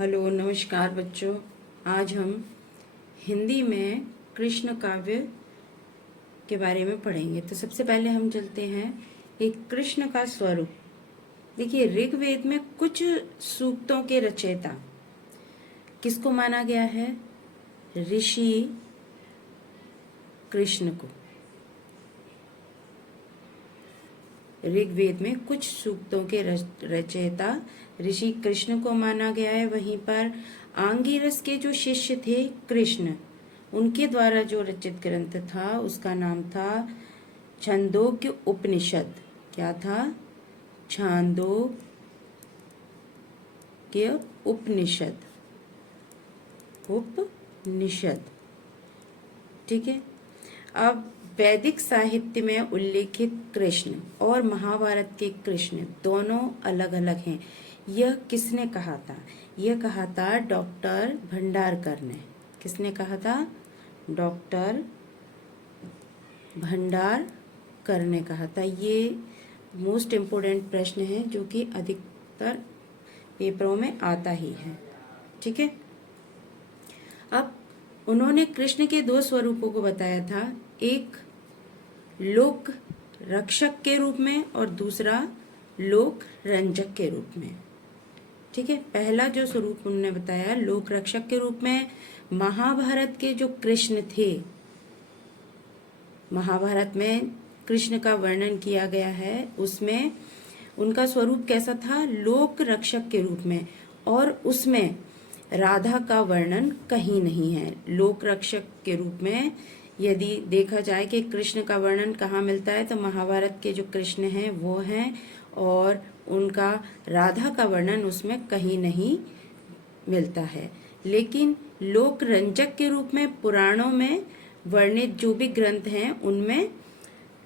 Hello नमस्कार बच्चों। आज हम हिंदी में कृष्ण काव्य के बारे में पढ़ेंगे। तो सबसे पहले हम चलते हैं एक कृष्ण का स्वरूप। देखिए, ऋग्वेद में कुछ सूक्तों के रचयिता किसको माना गया है? ऋषि कृष्ण को। ऋग्वेद में कुछ सूक्तों के रचयिता ऋषि कृष्ण को माना गया है। वहीं पर आंगिरस के जो शिष्य थे कृष्ण, उनके द्वारा जो रचित ग्रंथ था उसका नाम था छांदोग्य उपनिषद। क्या था? छांदोग्य उपनिषद। उपनिषद, ठीक है। अब वैदिक साहित्य में उल्लेखित कृष्ण और महाभारत के कृष्ण दोनों अलग अलग हैं। यह किसने कहा था? यह कहा था डॉक्टर भंडारकर ने। किसने कहा था? डॉक्टर भंडारकर ने कहा था। ये मोस्ट इम्पोर्टेंट प्रश्न है जो कि अधिकतर पेपरों में आता ही है, ठीक है। अब उन्होंने कृष्ण के दो स्वरूपों को बताया था, एक लोक रक्षक के रूप में और दूसरा लोक रंजक के रूप में, ठीक है। पहला जो स्वरूप उन्होंने बताया लोक रक्षक के रूप में, महाभारत के जो कृष्ण थे, महाभारत में कृष्ण का वर्णन किया गया है, उसमें उनका स्वरूप कैसा था? लोक रक्षक के रूप में, और उसमें राधा का वर्णन कहीं नहीं है। लोक रक्षक के रूप में यदि देखा जाए कि कृष्ण का वर्णन कहाँ मिलता है, तो महाभारत के जो कृष्ण हैं वो हैं, और उनका राधा का वर्णन उसमें कहीं नहीं मिलता है। लेकिन लोक रंजक के रूप में पुराणों में वर्णित जो भी ग्रंथ हैं उनमें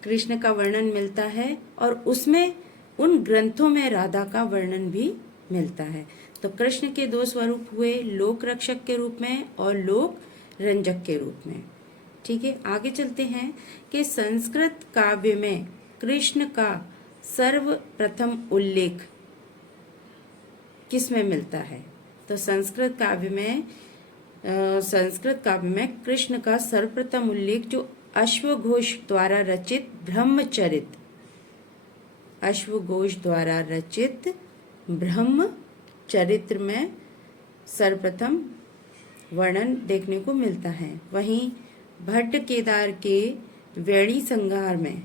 कृष्ण का वर्णन मिलता है, और उसमें उन ग्रंथों में राधा का वर्णन भी मिलता है। तो कृष्ण के दो स्वरूप हुए, लोक रक्षक के रूप में और लोक रंजक के रूप में, ठीक है। आगे चलते हैं कि संस्कृत काव्य में कृष्ण का सर्वप्रथम उल्लेख किस में मिलता है? तो संस्कृत काव्य में कृष्ण का सर्वप्रथम उल्लेख जो अश्वघोष द्वारा रचित ब्रह्मचरित, अश्वघोष द्वारा रचित ब्रह्मचरित्र में सर्वप्रथम वर्णन देखने को मिलता है। वहीं भट्ट केदार के वैणी संहार में,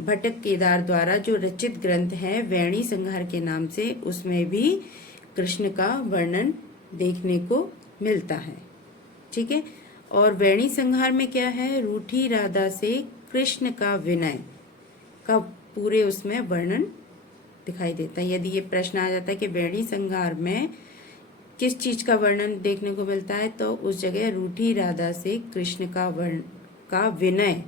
भट्ट केदार द्वारा जो रचित ग्रंथ है वैणी संहार के नाम से, उसमें भी कृष्ण का वर्णन देखने को मिलता है, ठीक है। और वैणी संहार में क्या है? रूठी राधा से कृष्ण का विनय का पूरे उसमें वर्णन दिखाई देता है। यदि ये प्रश्न आ जाता है कि वैणी संहार में किस चीज का वर्णन देखने को मिलता है, तो उस जगह रूठी राधा से कृष्ण का विनय,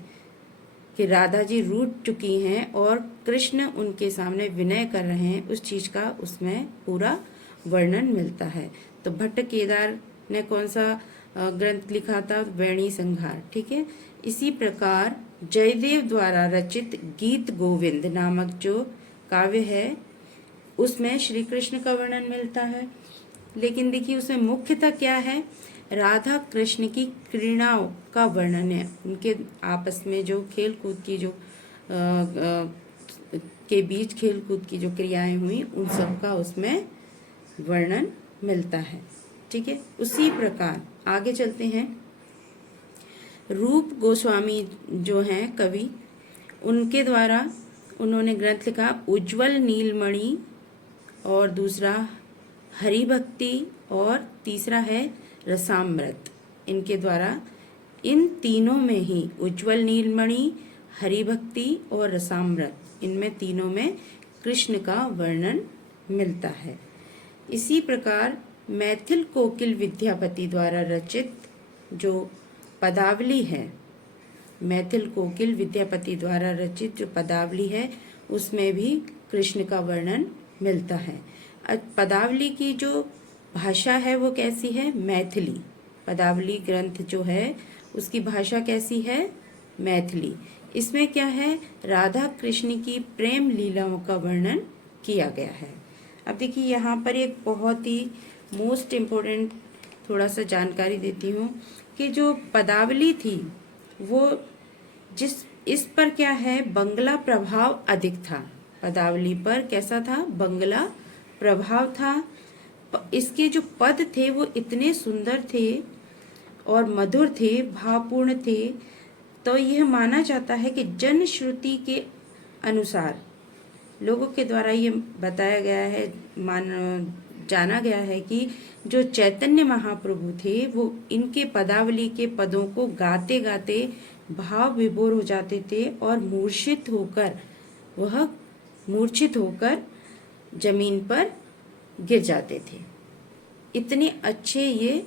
कि राधा जी रूठ चुकी हैं और कृष्ण उनके सामने विनय कर रहे हैं, उस चीज का उसमें पूरा वर्णन मिलता है। तो भट्ट केदार ने कौन सा ग्रंथ लिखा था? वैणी संहार, ठीक है। इसी प्रकार जयदेव द्वारा रचित गीत गोविंद नामक जो काव्य है उसमें श्री कृष्ण का वर्णन मिलता है। लेकिन देखिए उसमें मुख्यतः क्या है? राधा कृष्ण की क्रीड़ाओं का वर्णन है, उनके आपस में जो खेल कूद की जो के बीच खेल कूद की जो क्रियाएं हुई उन सब का उसमें वर्णन मिलता है, ठीक है। उसी प्रकार आगे चलते हैं। रूप गोस्वामी जो हैं कवि, उनके द्वारा उन्होंने ग्रंथ लिखा उज्ज्वल नीलमणि, और दूसरा हरि भक्ति, और तीसरा है रसामृत। इनके द्वारा इन तीनों में ही उज्ज्वल नीलमणि, हरि भक्ति और रसामृत, इनमें तीनों में कृष्ण का वर्णन मिलता है। इसी प्रकार मैथिल कोकिल विद्यापति द्वारा रचित जो पदावली है, मैथिल कोकिल विद्यापति द्वारा रचित जो पदावली है उसमें भी कृष्ण का वर्णन मिलता है। पदावली की जो भाषा है वो कैसी है? मैथिली। पदावली ग्रंथ जो है उसकी भाषा कैसी है? मैथिली। इसमें क्या है? राधा कृष्ण की प्रेम लीलाओं का वर्णन किया गया है। अब देखिए यहाँ पर एक बहुत ही मोस्ट इम्पोर्टेंट थोड़ा सा जानकारी देती हूँ कि जो पदावली थी वो इस पर क्या है, बंगला प्रभाव अधिक था। पदावली पर कैसा था, बंगला प्रभाव था। इसके जो पद थे वो इतने सुंदर थे और मधुर थे, भावपूर्ण थे। तो यह माना जाता है कि जनश्रुति के अनुसार लोगों के द्वारा ये बताया गया है, जाना गया है कि जो चैतन्य महाप्रभु थे वो इनके पदावली के पदों को गाते गाते भाव विभोर हो जाते थे और मूर्छित होकर जमीन पर गिर जाते थे। इतने अच्छे ये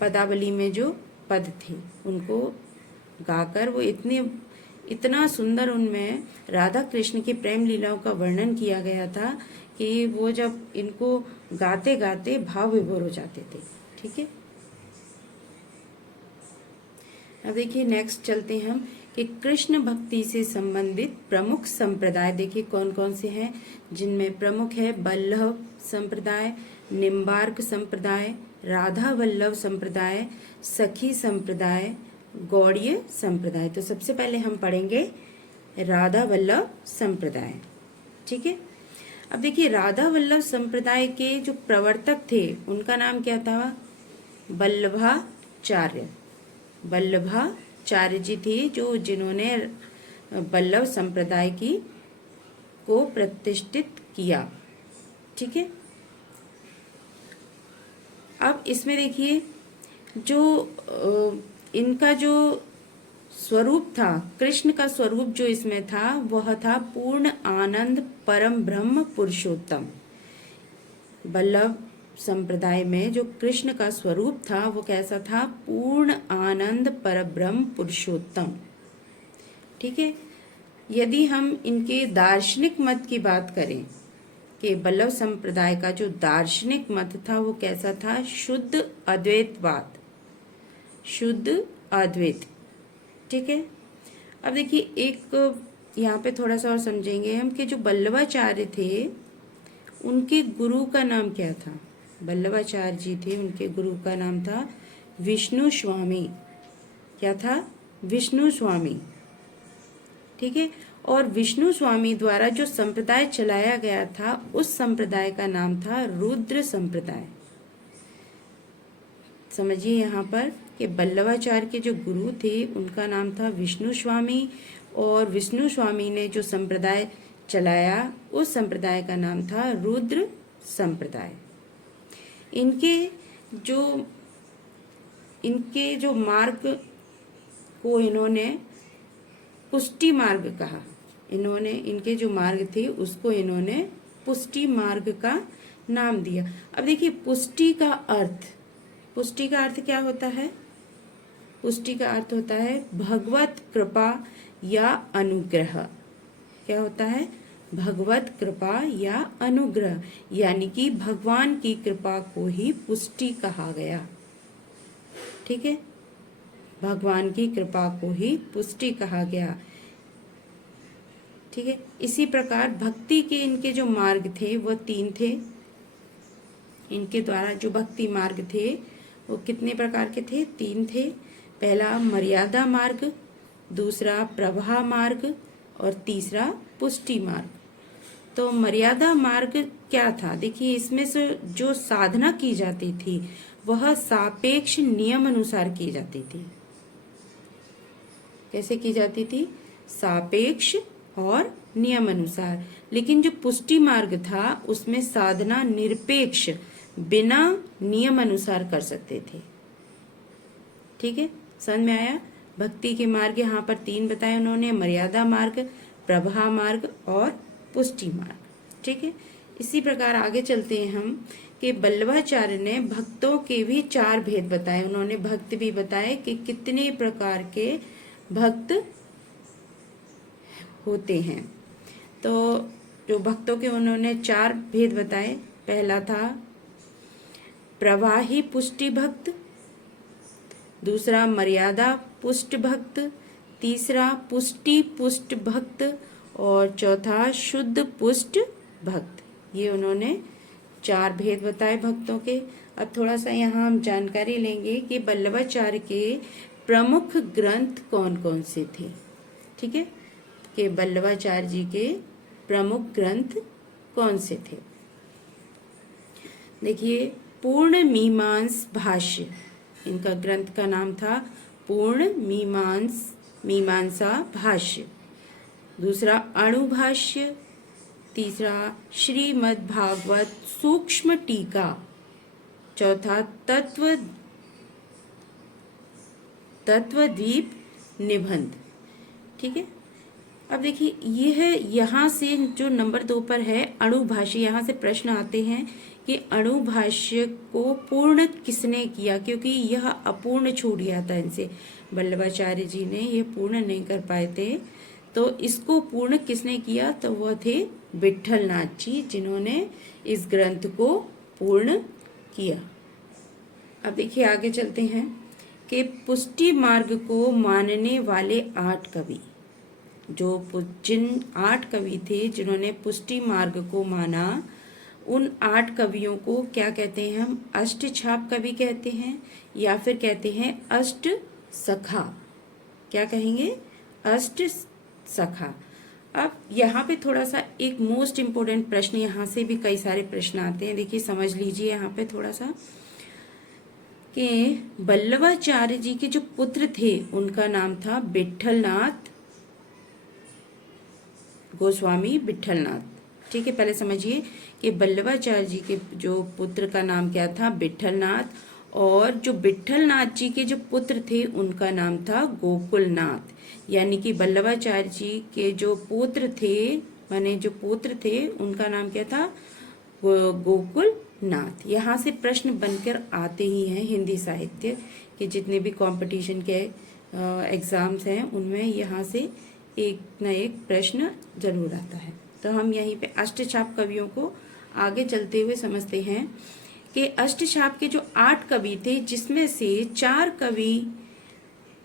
पदावली में जो पद थे उनको गाकर वो इतना सुंदर उनमें राधा कृष्ण की प्रेम लीलाओं का वर्णन किया गया था कि वो जब इनको गाते गाते भाव विभोर हो जाते थे। ठीक है, अब देखिए नेक्स्ट चलते हैं हम कि कृष्ण भक्ति से संबंधित प्रमुख संप्रदाय देखिए कौन कौन से हैं, जिनमें प्रमुख है वल्लभ संप्रदाय, निम्बार्क संप्रदाय, राधा वल्लभ संप्रदाय, सखी संप्रदाय, गौड़ीय संप्रदाय। तो सबसे पहले हम पढ़ेंगे राधा वल्लभ संप्रदाय। ठीक है, अब देखिए राधा वल्लभ संप्रदाय के जो प्रवर्तक थे उनका नाम क्या था, वल्लभाचार्य। वल्लभाचार्य जी थे जिन्होंने वल्लभ संप्रदाय को प्रतिष्ठित किया। ठीक है, अब इसमें देखिए जो इनका जो स्वरूप था, कृष्ण का स्वरूप जो इसमें था वह था पूर्ण आनंद परम ब्रह्म पुरुषोत्तम। वल्लभ संप्रदाय में जो कृष्ण का स्वरूप था वो कैसा था, पूर्ण आनंद परब्रह्म पुरुषोत्तम। ठीक है, यदि हम इनके दार्शनिक मत की बात करें कि वल्लभ संप्रदाय का जो दार्शनिक मत था वो कैसा था, शुद्ध अद्वैतवाद, शुद्ध अद्वैत। ठीक है, अब देखिए एक यहाँ पे थोड़ा सा और समझेंगे हम कि जो वल्लभाचार्य थे उनके गुरु का नाम क्या था। वल्लभाचार्य जी थे, उनके गुरु का नाम था विष्णु स्वामी। क्या था, विष्णु स्वामी। ठीक है, और विष्णु स्वामी द्वारा जो संप्रदाय चलाया गया था उस संप्रदाय का नाम था रुद्र संप्रदाय। समझिए यहाँ पर कि वल्लभाचार्य के जो गुरु थे उनका नाम था विष्णु स्वामी और विष्णु स्वामी ने जो संप्रदाय चलाया उस संप्रदाय का नाम था रुद्र संप्रदाय। इनके जो मार्ग को इन्होंने पुष्टि मार्ग कहा। इनके जो मार्ग थे उसको इन्होंने पुष्टि मार्ग का नाम दिया। अब देखिए पुष्टि का अर्थ क्या होता है, पुष्टि का अर्थ होता है भगवत कृपा या अनुग्रह। क्या होता है, भगवत कृपा या अनुग्रह, यानी कि भगवान की कृपा को ही पुष्टि कहा गया। ठीक है, भगवान की कृपा को ही पुष्टि कहा गया। ठीक है, इसी प्रकार भक्ति के इनके जो मार्ग थे वो 3 थे। इनके द्वारा जो भक्ति मार्ग थे वो कितने प्रकार के थे, 3 थे। पहला मर्यादा मार्ग, दूसरा प्रवाह मार्ग और तीसरा पुष्टि मार्ग। तो मर्यादा मार्ग क्या था, देखिए इसमें से जो साधना की जाती थी वह सापेक्ष नियम अनुसार की जाती थी। कैसे की जाती थी, सापेक्ष और नियम अनुसार। लेकिन जो पुष्टि मार्ग था उसमें साधना निरपेक्ष बिना नियम अनुसार कर सकते थे। ठीक है, समझ में आया। भक्ति के मार्ग यहाँ पर 3 बताए उन्होंने, मर्यादा मार्ग, प्रवाह मार्ग और पुष्टि मार्ग। ठीक है, इसी प्रकार आगे चलते हैं हम कि वल्लभाचार्य ने भक्तों के भी 4 भेद बताए। उन्होंने भक्त भी बताए कि कितने प्रकार के भक्त होते हैं। तो जो भक्तों के उन्होंने 4 भेद बताए, पहला था प्रवाही पुष्टि भक्त, दूसरा मर्यादा पुष्ट भक्त, तीसरा पुष्टि पुष्ट भक्त और चौथा शुद्ध पुष्ट भक्त। ये उन्होंने 4 भेद बताए भक्तों के। अब थोड़ा सा यहाँ हम जानकारी लेंगे कि वल्लभाचार्य के प्रमुख ग्रंथ कौन कौन से थे। ठीक है, कि वल्लभाचार्य जी के प्रमुख ग्रंथ कौन से थे। देखिए, पूर्ण मीमांस भाष्य, इनका ग्रंथ का नाम था पूर्ण मीमांसा भाष्य। दूसरा अणुभाष्य। तीसरा श्रीमद् भागवत सूक्ष्म टीका। चौथा तत्वद्वीप निबंध। ठीक है, अब देखिए ये है, यहाँ से जो नंबर 2 पर है अणुभाष्य, यहाँ से प्रश्न आते हैं कि अणुभाष्य को पूर्ण किसने किया, क्योंकि यह अपूर्ण छूट गया था इनसे। वल्लभाचार्य जी ने ये पूर्ण नहीं कर पाए थे, तो इसको पूर्ण किसने किया, तो वह थे विट्ठलनाथ जी, जिन्होंने इस ग्रंथ को पूर्ण किया। अब देखिए आगे चलते हैं कि पुष्टि मार्ग को मानने वाले 8 कवि, जिन 8 कवि थे जिन्होंने पुष्टि मार्ग को माना, उन 8 कवियों को क्या कहते हैं हम, अष्टछाप कवि कहते हैं, या फिर कहते हैं अष्ट सखा। क्या कहेंगे, अष्ट सखा। अब यहाँ पे थोड़ा सा एक मोस्ट इम्पोर्टेंट प्रश्न, यहाँ से भी कई सारे प्रश्न आते हैं, देखिए समझ लीजिए यहाँ पे थोड़ा सा, कि वल्लभाचार्य जी के जो पुत्र थे उनका नाम था विट्ठलनाथ गोस्वामी विट्ठलनाथ। ठीक है, पहले समझिए कि वल्लभाचार्य जी के जो पुत्र का नाम क्या था, विट्ठलनाथ, और जो विट्ठलनाथ जी के जो पुत्र थे उनका नाम था गोकुलनाथ। यानी कि वल्लभाचार्य जी के जो पुत्र थे, माने जो पुत्र थे, उनका नाम क्या था, गोकुलनाथ। यहाँ से प्रश्न बनकर आते ही हैं हिंदी साहित्य के जितने भी कंपटीशन के एग्जाम्स हैं, उनमें यहाँ से एक न एक प्रश्न जरूर आता है। तो हम यहीं पे अष्टछाप कवियों को आगे चलते हुए समझते हैं कि अष्टछाप के जो 8 कवि थे, जिसमें से 4 कवि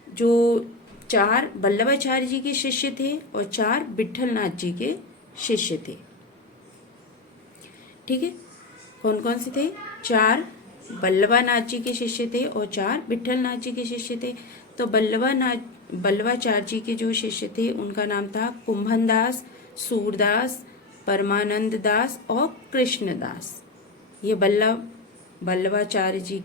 जो 4 वल्लभाचार्य जी के शिष्य थे और 4 विट्ठलनाथ जी के शिष्य थे। ठीक है, कौन कौन से थे, 4 वल्लभानाथ जी के शिष्य थे और 4 विट्ठलनाथ जी के शिष्य थे। तो वल्लभाचार्य जी के जो शिष्य थे उनका नाम था कुंभनदास, सूरदास, परमानंद दास और कृष्णदास। ये वल्लभाचार्य जी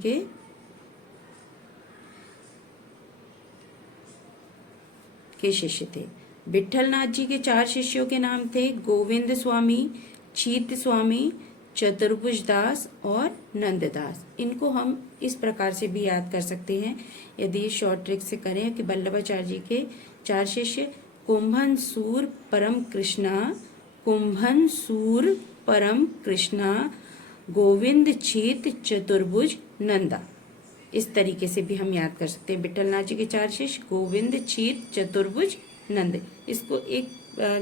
के शिष्य थे। विट्ठलनाथ जी के 4 शिष्यों के नाम थे गोविंद स्वामी, चीत स्वामी, चतुर्भुज दास और नंददास। इनको हम इस प्रकार से भी याद कर सकते हैं यदि शॉर्ट ट्रिक से करें कि वल्लभाचार्य जी के 4 शिष्य कुंभन सूर परम कृष्णा, गोविंद, चीत, चतुर्भुज, नंदा। इस तरीके से भी हम याद कर सकते हैं। विट्ठलनाथ जी के 4 शिष्य गोविंद, चीत, चतुर्भुज, नंद। इसको एक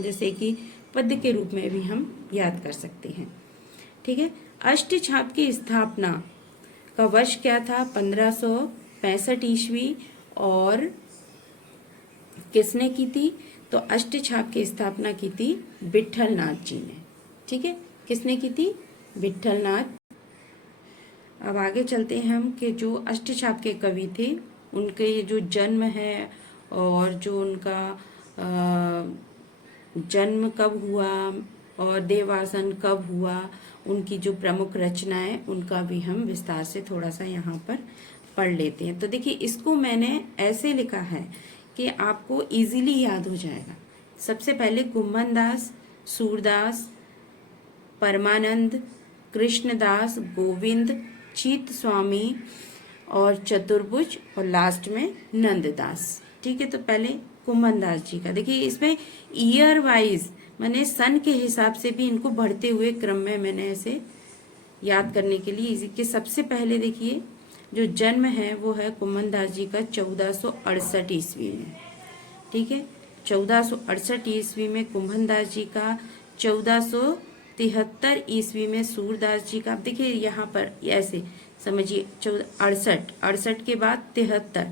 जैसे कि पद्य के रूप में भी हम याद कर सकते हैं। ठीक है, अष्टछाप की स्थापना का वर्ष क्या था, 1565 ईस्वी। और किसने की थी, तो अष्टछाप की स्थापना की थी विट्ठलनाथ जी ने। ठीक है, किसने की थी, विट्ठलनाथ। अब आगे चलते हैं हम कि जो अष्टछाप के कवि थे उनके जो जन्म है और जो उनका जन्म कब हुआ और देवासन कब हुआ, उनकी जो प्रमुख रचनाएं, उनका भी हम विस्तार से थोड़ा सा यहाँ पर पढ़ लेते हैं। तो देखिए इसको मैंने ऐसे लिखा है कि आपको इजीली याद हो जाएगा। सबसे पहले कुंभनदास, सूरदास, परमानंद, कृष्णदास, गोविंद, चीत स्वामी और चतुर्भुज और लास्ट में नंददास। ठीक है, तो पहले कुंभनदास जी का देखिए, इसमें ईयर वाइज मैंने सन के हिसाब से भी इनको बढ़ते हुए क्रम में मैंने ऐसे याद करने के लिए इसके सबसे पहले देखिए जो जन्म है वो है कुंभनदास जी का 1468 ईस्वी में। ठीक है, 1468 ईस्वी में कुंभनदास जी का, 1473 ईस्वी में सूरदास जी का। अब देखिए यहाँ पर ऐसे समझिए 68 के बाद 73।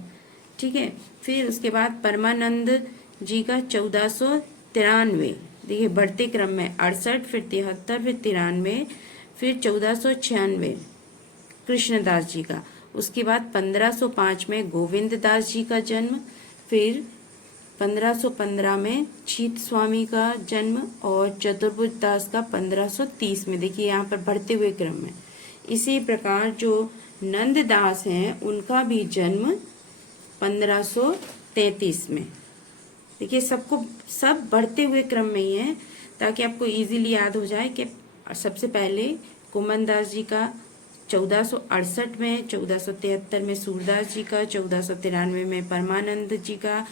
ठीक है, फिर उसके बाद परमानंद जी का 1493। देखिए बढ़ते क्रम में 68, फिर 73, फिर 93, फिर 1496 कृष्णदास जी का, उसके बाद 1505 में गोविंद दास जी का जन्म, फिर 1515 में छीत स्वामी का जन्म और चतुर्भुज दास का 1530 में। देखिए यहाँ पर बढ़ते हुए क्रम में। इसी प्रकार जो नंद दास हैं उनका भी जन्म 1533 में। देखिए सबको सब बढ़ते हुए क्रम में ही है, ताकि आपको इजीली याद हो जाए कि सबसे पहले कुमन दास जी का 1468 में, 1473 में सूरदास जी का, 1493 में परमानंद जी का,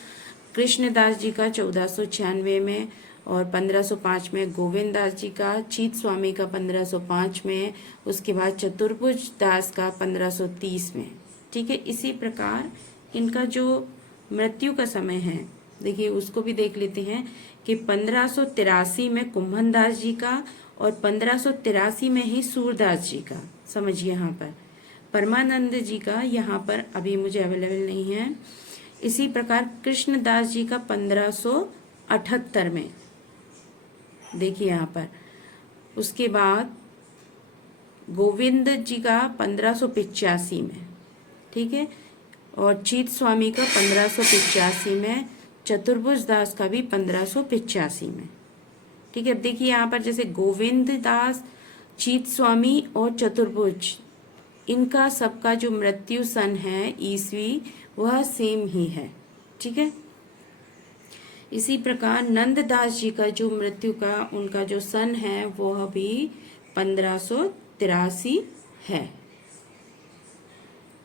कृष्णदास जी का 1496 में, और 1505 में गोविंद दास जी का, छीत स्वामी का 1505 में, उसके बाद चतुर्भुज दास का 1530 में। ठीक है, इसी प्रकार इनका जो मृत्यु का समय है, देखिए उसको भी देख लेते हैं कि 1583 में कुम्भन दास जी का और 1583 में ही सूरदास जी का। समझिए यहाँ पर परमानंद जी का यहाँ पर अभी मुझे अवेलेबल नहीं है। इसी प्रकार कृष्णदास जी का 1578 में, देखिए यहाँ पर। उसके बाद गोविंद जी का 1585 में, ठीक है, और छीत स्वामी का 1585 में, चतुर्भुज दास का भी 1585 में। ठीक है, अब देखिए यहाँ पर जैसे गोविंद दास, छीत स्वामी और चतुर्भुज, इनका सबका जो मृत्यु सन है ईस्वी वह सेम ही है। ठीक है, इसी प्रकार नंददास जी का जो मृत्यु का उनका जो सन है वह भी 1583 है।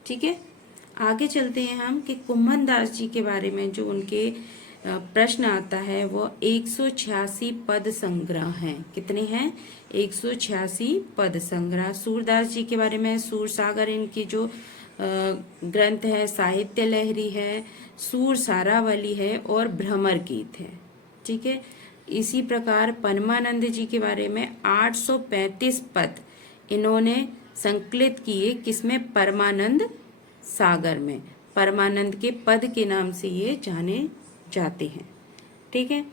ठीक है, आगे चलते हैं हम कि कुम्भन दास जी के बारे में जो उनके प्रश्न आता है वो 186 पद संग्रह हैं। कितने हैं? 186 पद संग्रह। सूरदास जी के बारे में सूर सागर इनकी जो ग्रंथ है, साहित्य लहरी है, सूर सारावली है और भ्रमर गीत है। ठीक है, इसी प्रकार परमानंद जी के बारे में 835 पद इन्होंने संकलित किए। किसमें? परमानंद सागर में। परमानंद के पद के नाम से ये जाने जाते हैं। ठीक है,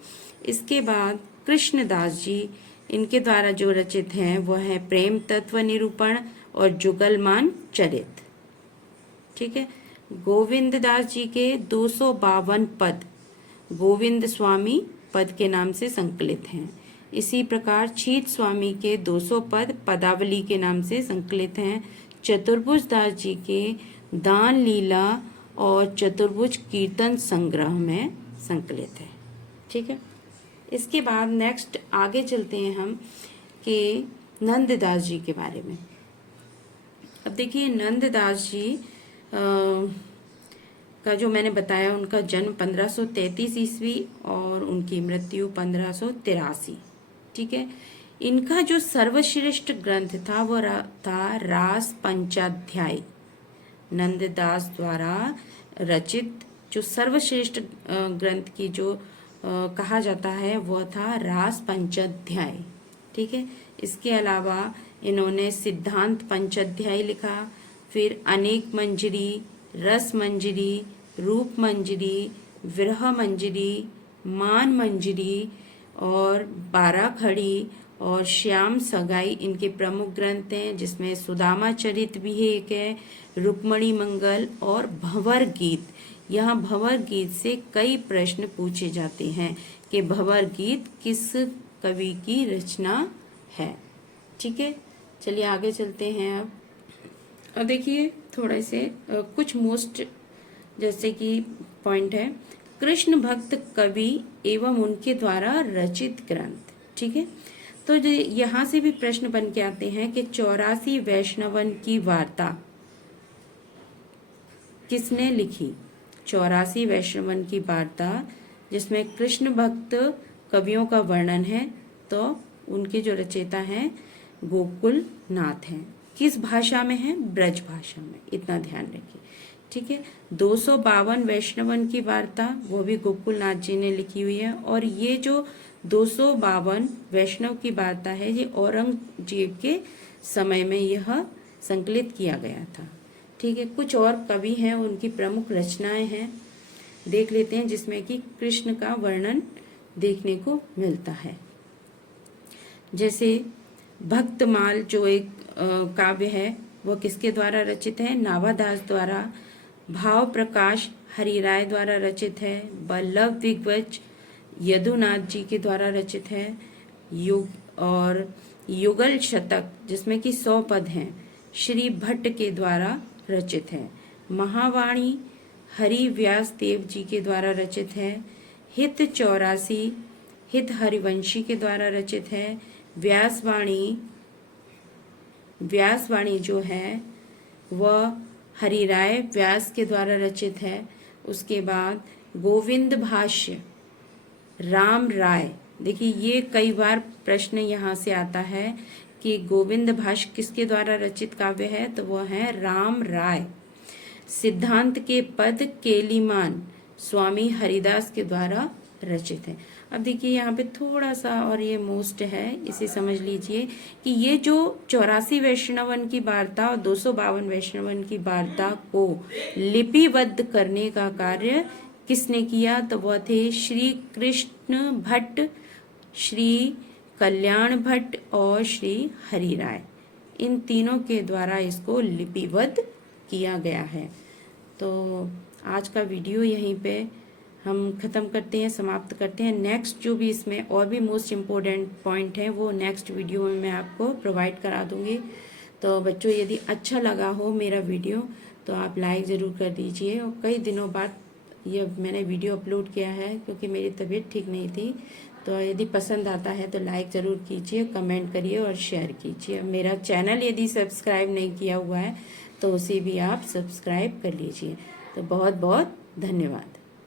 इसके बाद कृष्णदास जी, इनके द्वारा जो रचित हैं वह है प्रेम तत्व निरूपण और जुगलमान चरित। ठीक है, गोविंद दास जी के 252 पद गोविंद स्वामी पद के नाम से संकलित हैं। इसी प्रकार छीत स्वामी के 200 पद पदावली के नाम से संकलित हैं। चतुर्भुज दास जी के दान लीला और चतुर्भुज कीर्तन संग्रह में संकलित है। ठीक है, इसके बाद नेक्स्ट आगे चलते हैं हम कि नंददास जी के बारे में। अब देखिए नंददास जी का जो मैंने बताया, उनका जन्म 1533 ईस्वी और उनकी मृत्यु 1583। ठीक है, इनका जो सर्वश्रेष्ठ ग्रंथ था वो था रास पंचाध्याय। नंददास द्वारा रचित जो सर्वश्रेष्ठ ग्रंथ की जो कहा जाता है वह था रास पंचाध्याय। ठीक है, इसके अलावा इन्होंने सिद्धांत पंचाध्याय लिखा, फिर अनेक मंजरी, रस मंजरी, रूप मंजरी, विरह मंजरी, मान मंजरी और 12 खड़ी और श्याम सगाई इनके प्रमुख ग्रंथ हैं, जिसमें सुदामा चरित भी एक है, रुक्मणी मंगल और भंवर गीत। यहाँ भंवर गीत से कई प्रश्न पूछे जाते हैं कि भंवर गीत किस कवि की रचना है। ठीक है, चलिए आगे चलते हैं। अब देखिए थोड़े से कुछ मोस्ट जैसे कि पॉइंट है, कृष्ण भक्त कवि एवं उनके द्वारा रचित ग्रंथ। ठीक है, तो यहाँ से भी प्रश्न बन के आते हैं कि 84 वैष्णवन की वार्ता किसने लिखी? 84 वैष्णवन की वार्ता जिसमें कृष्ण भक्त कवियों का वर्णन है, तो उनके जो रचयिता हैं गोकुल नाथ हैं। किस भाषा में है? ब्रज भाषा में, इतना ध्यान रखिए। ठीक है, 252 वैष्णवन की वार्ता वो भी गोकुल नाथ जी ने लिखी हुई है। और ये जो 252 वैष्णव की वार्ता है ये औरंगजेब के समय में यह संकलित किया गया था। ठीक है, कुछ और कवि हैं, उनकी प्रमुख रचनाएं हैं, देख लेते हैं, जिसमें कि कृष्ण का वर्णन देखने को मिलता है। जैसे भक्तमाल जो एक काव्य है वह किसके द्वारा रचित है? नाभादास द्वारा। भाव प्रकाश हरिराय द्वारा रचित है। वल्लभ दिग्गज यदुनाथ जी के द्वारा रचित है। युगल शतक जिसमें कि 100 पद हैं, श्री भट्ट के द्वारा रचित है। महावाणी हरि व्यास देव जी के द्वारा रचित है। हित 84 हित हरिवंशी के द्वारा रचित है। व्यासवाणी जो है वह हरिराय व्यास के द्वारा रचित है। उसके बाद गोविंद भाष्य राम राय। देखिए ये कई बार प्रश्न यहाँ से आता है कि गोविंद भाष्य किसके द्वारा रचित काव्य है, तो वह है राम राय। सिद्धांत के पद केलीमान स्वामी हरिदास के द्वारा रचित है। अब देखिए यहाँ पे थोड़ा सा और ये मोस्ट है, इसे समझ लीजिए कि ये जो 84 वैष्णवन की वार्ता और 252 वैष्णवन की वार्ता को लिपिबद्ध करने का कार्य किसने किया, तो वह थे श्री कृष्ण भट्ट, श्री कल्याण भट्ट और श्री हरिराय। इन तीनों के द्वारा इसको लिपिबद्ध किया गया है। तो आज का वीडियो यहीं पे हम ख़त्म करते हैं, समाप्त करते हैं। नेक्स्ट जो भी इसमें और भी मोस्ट इम्पोर्टेंट पॉइंट है वो नेक्स्ट वीडियो में मैं आपको प्रोवाइड करा दूंगी। तो बच्चों यदि अच्छा लगा हो मेरा वीडियो तो आप लाइक ज़रूर कर दीजिए। और कई दिनों बाद ये मैंने वीडियो अपलोड किया है क्योंकि मेरी तबीयत ठीक नहीं थी। तो यदि पसंद आता है तो लाइक ज़रूर कीजिए, कमेंट करिए और शेयर कीजिए। मेरा चैनल यदि सब्सक्राइब नहीं किया हुआ है तो उसे भी आप सब्सक्राइब कर लीजिए। तो बहुत बहुत धन्यवाद।